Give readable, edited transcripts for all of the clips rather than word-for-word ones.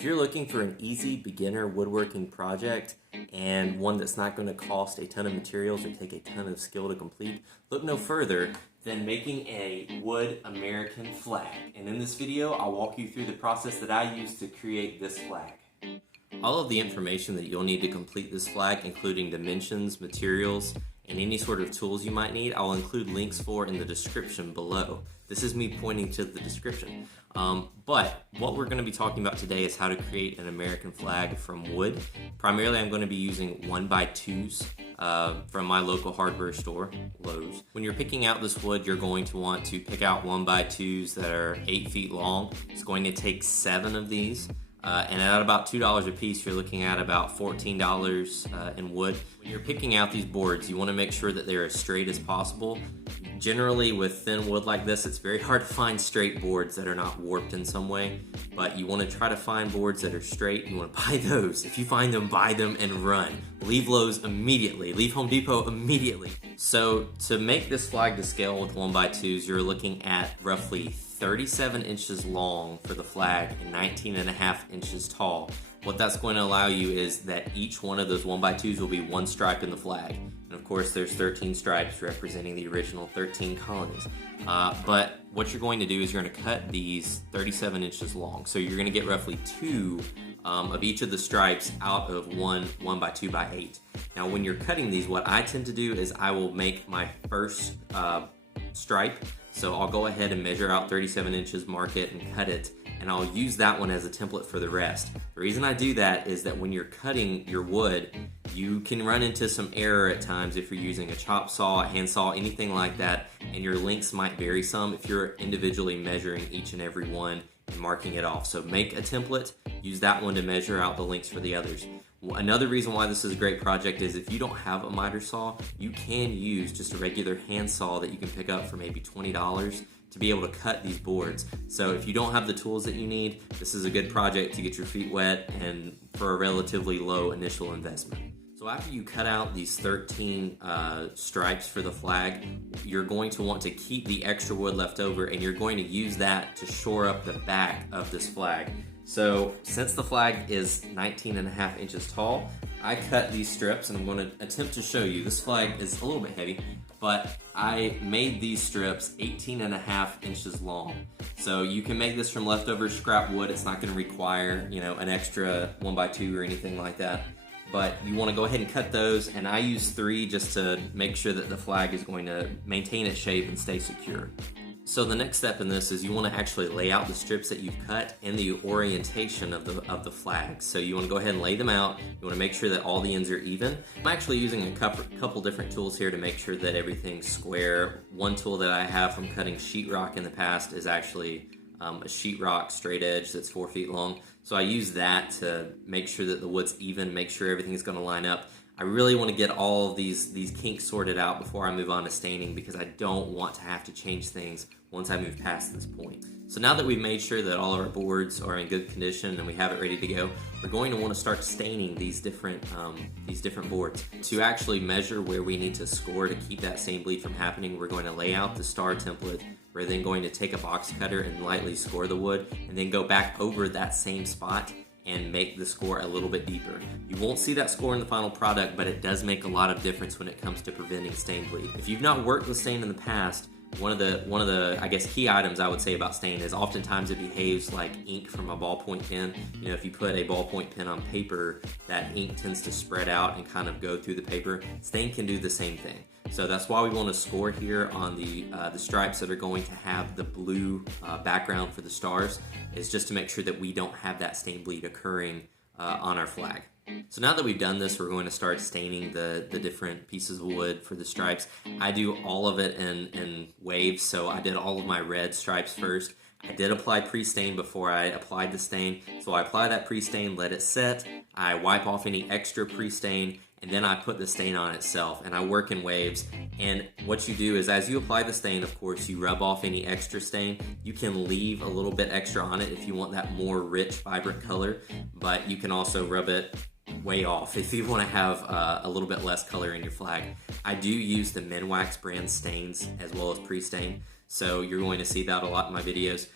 If you're looking for an easy beginner woodworking project and one that's not going to cost a ton of materials or take a ton of skill to complete, look no further than making a wood American flag. And in this video, I'll walk you through the process that I use to create this flag. All of the information that you'll need to complete this flag, including dimensions, materials, and any sort of tools you might need, I'll include links for in the description below. This is me pointing to the description. But what we're going to be talking about today is how to create an American flag from wood. Primarily, I'm going to be using 1x2s from my local hardware store, Lowe's. When you're picking out this wood, you're going to want to pick out 1x2s that are 8 feet long. It's going to take 7 of these. And at about $2 a piece, you're looking at about $14 in wood. When you're picking out these boards, you want to make sure that they're as straight as possible. Generally, with thin wood like this, it's very hard to find straight boards that are not warped in some way, but you want to try to find boards that are straight. You want to buy those. If you find them, buy them and run. Leave Lowe's immediately. Leave Home Depot immediately. So to make this flag to scale with 1x2s, you're looking at roughly 37 inches long for the flag and 19.5 inches tall. What that's going to allow you is that each one of those 1x2s will be one stripe in the flag. And of course, there's 13 stripes representing the original 13 colonies. But what you're going to do is you're going to cut these 37 inches long. So you're going to get roughly 2 of each of the stripes out of one 1x2x8. Now, when you're cutting these, what I tend to do is I will make my first stripe. So I'll go ahead and measure out 37 inches, mark it, and cut it, and I'll use that one as a template for the rest. The reason I do that is that when you're cutting your wood, you can run into some error at times if you're using a chop saw, a hand saw, anything like that, and your lengths might vary some if you're individually measuring each and every one and marking it off. So make a template, use that one to measure out the lengths for the others. Another reason why this is a great project is if you don't have a miter saw, you can use just a regular hand saw that you can pick up for maybe $20 to be able to cut these boards. So if you don't have the tools that you need, this is a good project to get your feet wet and for a relatively low initial investment. So after you cut out these 13 stripes for the flag, you're going to want to keep the extra wood left over and you're going to use that to shore up the back of this flag. So since the flag is 19.5 inches tall, I cut these strips and I'm going to attempt to show you. This flag is a little bit heavy, but I made these strips 18.5 inches long. So you can make this from leftover scrap wood. It's not going to require, an extra 1x2 or anything like that. But you want to go ahead and cut those, and I use 3 just to make sure that the flag is going to maintain its shape and stay secure. So the next step in this is you want to actually lay out the strips that you've cut and the orientation of the flag. So you want to go ahead and lay them out. You want to make sure that all the ends are even. I'm actually using a couple different tools here to make sure that everything's square. One tool that I have from cutting sheetrock in the past is actually a sheetrock straight edge that's 4 feet long. So I use that to make sure that the wood's even, make sure everything's going to line up. I really want to get all of these kinks sorted out before I move on to staining because I don't want to have to change things once I move past this point. So now that we've made sure that all of our boards are in good condition and we have it ready to go, we're going to want to start staining these different boards. To actually measure where we need to score to keep that stain bleed from happening, we're going to lay out the star template. We're then going to take a box cutter and lightly score the wood and then go back over that same spot and make the score a little bit deeper. You won't see that score in the final product, but it does make a lot of difference when it comes to preventing stain bleed. If you've not worked with stain in the past, one of the I guess key items I would say about stain is oftentimes it behaves like ink from a ballpoint pen. If you put a ballpoint pen on paper, that ink tends to spread out and kind of go through the paper. Stain can do the same thing. So that's why we want to score here on the stripes that are going to have the blue background for the stars, is just to make sure that we don't have that stain bleed occurring on our flag. So now that we've done this, we're going to start staining the different pieces of wood for the stripes. I do all of it in waves, so I did all of my red stripes first. I did apply pre-stain before I applied the stain, so I apply that pre-stain, let it set, I wipe off any extra pre-stain, and then I put the stain on itself, and I work in waves. And what you do is as you apply the stain, of course, you rub off any extra stain. You can leave a little bit extra on it if you want that more rich, vibrant color, but you can also rub it way off if you want to have a little bit less color in your flag. I do use the Minwax brand stains as well as pre-stain. So you're going to see that a lot in my videos.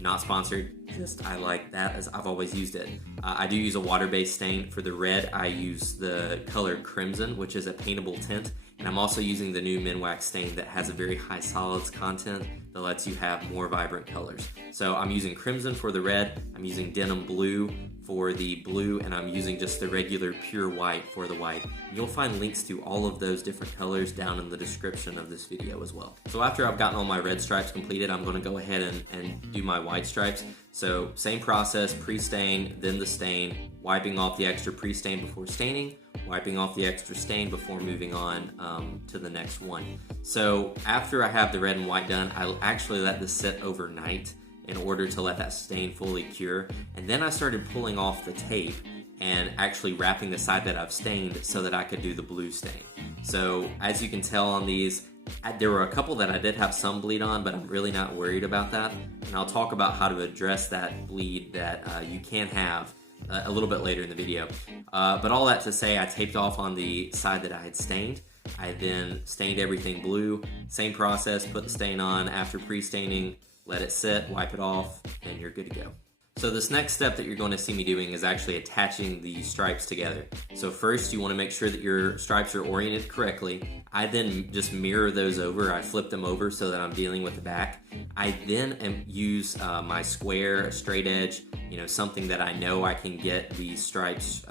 Not sponsored, just I like that as I've always used it. I do use a water-based stain. For the red, I use the color Crimson, which is a paintable tint. And I'm also using the new Minwax Stain that has a very high solids content that lets you have more vibrant colors. So I'm using Crimson for the red, I'm using Denim Blue for the blue, and I'm using just the regular pure white for the white. You'll find links to all of those different colors down in the description of this video as well. So after I've gotten all my red stripes completed, I'm going to go ahead and do my white stripes. So same process, pre-stain, then the stain, wiping off the extra pre-stain before staining, wiping off the extra stain before moving on to the next one. So after I have the red and white done, I actually let this sit overnight in order to let that stain fully cure. And then I started pulling off the tape and actually wrapping the side that I've stained so that I could do the blue stain. So as you can tell on these, there were a couple that I did have some bleed on, but I'm really not worried about that. And I'll talk about how to address that bleed that you can have a little bit later in the video. But all that to say, I taped off on the side that I had stained. I then stained everything blue. Same process, put the stain on after pre-staining, let it sit, wipe it off, and you're good to go. So this next step that you're going to see me doing is actually attaching the stripes together. So first you want to make sure that your stripes are oriented correctly. I then just mirror those over. I flip them over so that I'm dealing with the back. I then use my square, straight edge, something that I know I can get the stripes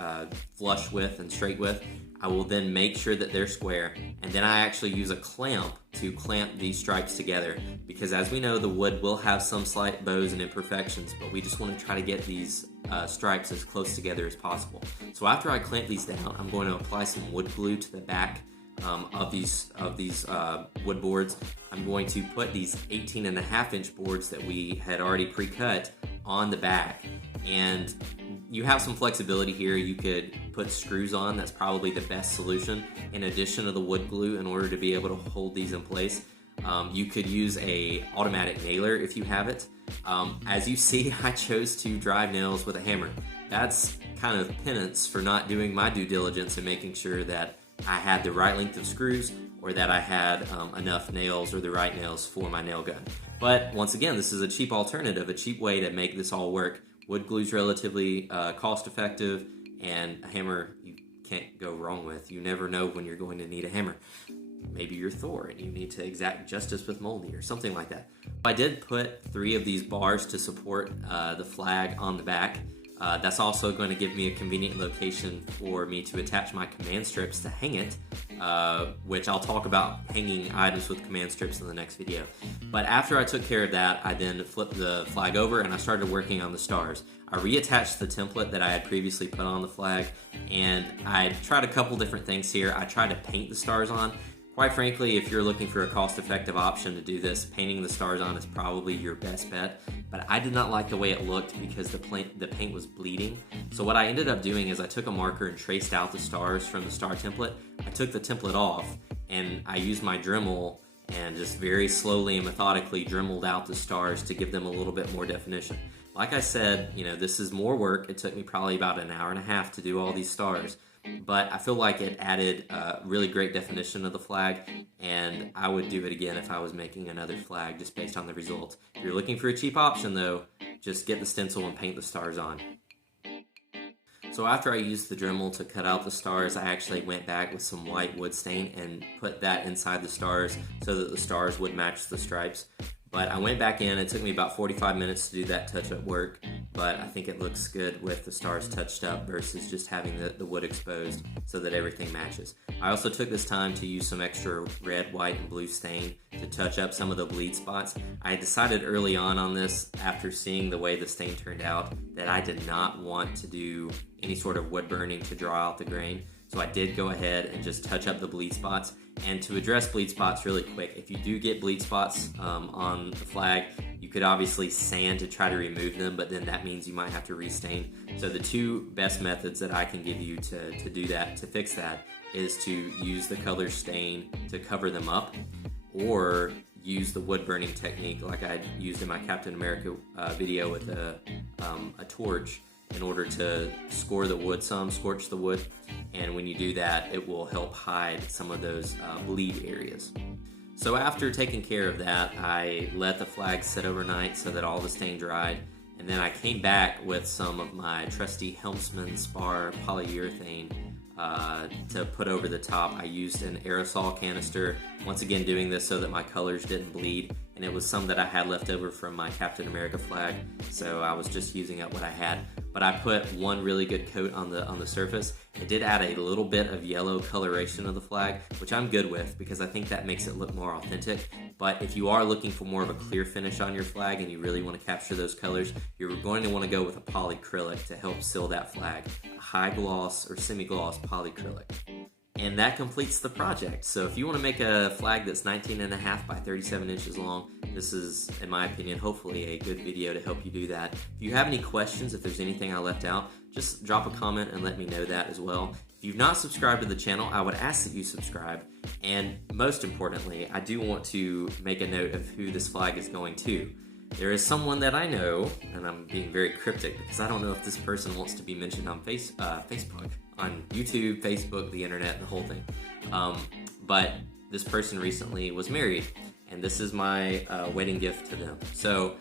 flush with and straight with. I will then make sure that they're square, and then I actually use a clamp to clamp these stripes together, because as we know, the wood will have some slight bows and imperfections, but we just want to try to get these stripes as close together as possible. So after I clamp these down, I'm going to apply some wood glue to the back of these wood boards. I'm going to put these 18.5-inch boards that we had already pre-cut on the back, and you have some flexibility here. You could put screws on. That's probably the best solution in addition to the wood glue in order to be able to hold these in place. You could use a automatic nailer if you have it. As you see, I chose to drive nails with a hammer. That's kind of penance for not doing my due diligence and making sure that I had the right length of screws, or that I had enough nails or the right nails for my nail gun. But once again, this is a cheap alternative, a cheap way to make this all work. Wood glue is relatively cost effective, and a hammer you can't go wrong with. You never know when you're going to need a hammer. Maybe you're Thor and you need to exact justice with Moldy or something like that. I did put 3 of these bars to support the flag on the back. That's also going to give me a convenient location for me to attach my command strips to hang it, which I'll talk about hanging items with command strips in the next video. But after I took care of that, I then flipped the flag over and I started working on the stars. I reattached the template that I had previously put on the flag, and I tried a couple different things here. I tried to paint the stars on. Quite frankly, if you're looking for a cost-effective option to do this, painting the stars on is probably your best bet, but I did not like the way it looked because the paint was bleeding. So what I ended up doing is I took a marker and traced out the stars from the star template. I took the template off, and I used my Dremel and just very slowly and methodically dremeled out the stars to give them a little bit more definition. Like I said, this is more work. It took me probably about an hour and a half to do all these stars. But I feel like it added really great definition of the flag, and I would do it again if I was making another flag just based on the results. If you're looking for a cheap option though, just get the stencil and paint the stars on. So after I used the Dremel to cut out the stars, I actually went back with some white wood stain and put that inside the stars so that the stars would match the stripes. But I went back in, it took me about 45 minutes to do that touch-up work, but I think it looks good with the stars touched up versus just having the wood exposed so that everything matches. I also took this time to use some extra red, white, and blue stain to touch up some of the bleed spots. I decided early on this, after seeing the way the stain turned out, that I did not want to do any sort of wood burning to draw out the grain. So I did go ahead and just touch up the bleed spots. And to address bleed spots really quick, if you do get bleed spots on the flag, you could obviously sand to try to remove them, but then that means you might have to restain. So the 2 best methods that I can give you to do that, to fix that, is to use the color stain to cover them up, or use the wood burning technique like I used in my Captain America video with a torch, in order to scorch the wood, and when you do that, it will help hide some of those bleed areas. So after taking care of that, I let the flag sit overnight so that all the stain dried, and then I came back with some of my trusty Helmsman Spar polyurethane to put over the top. I used an aerosol canister, once again doing this so that my colors didn't bleed, and it was some that I had left over from my Captain America flag, so I was just using up what I had. But I put one really good coat on the surface. It did add a little bit of yellow coloration of the flag, which I'm good with because I think that makes it look more authentic. But if you are looking for more of a clear finish on your flag and you really want to capture those colors, you're going to want to go with a polycrylic to help seal that flag, a high gloss or semi-gloss polycrylic. And that completes the project. So if you want to make a flag that's 19.5 by 37 inches long, this is, in my opinion, hopefully a good video to help you do that. If you have any questions, if there's anything I left out, just drop a comment and let me know that as well. If you've not subscribed to the channel, I would ask that you subscribe. And most importantly, I do want to make a note of who this flag is going to. There is someone that I know, and I'm being very cryptic because I don't know if this person wants to be mentioned on Facebook, on YouTube, Facebook, the internet, the whole thing. But this person recently was married, and this is my wedding gift to them. So,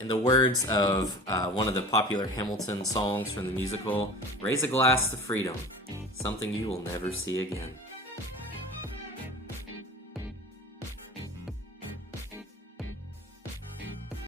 in the words of one of the popular Hamilton songs from the musical, raise a glass to freedom, something you will never see again.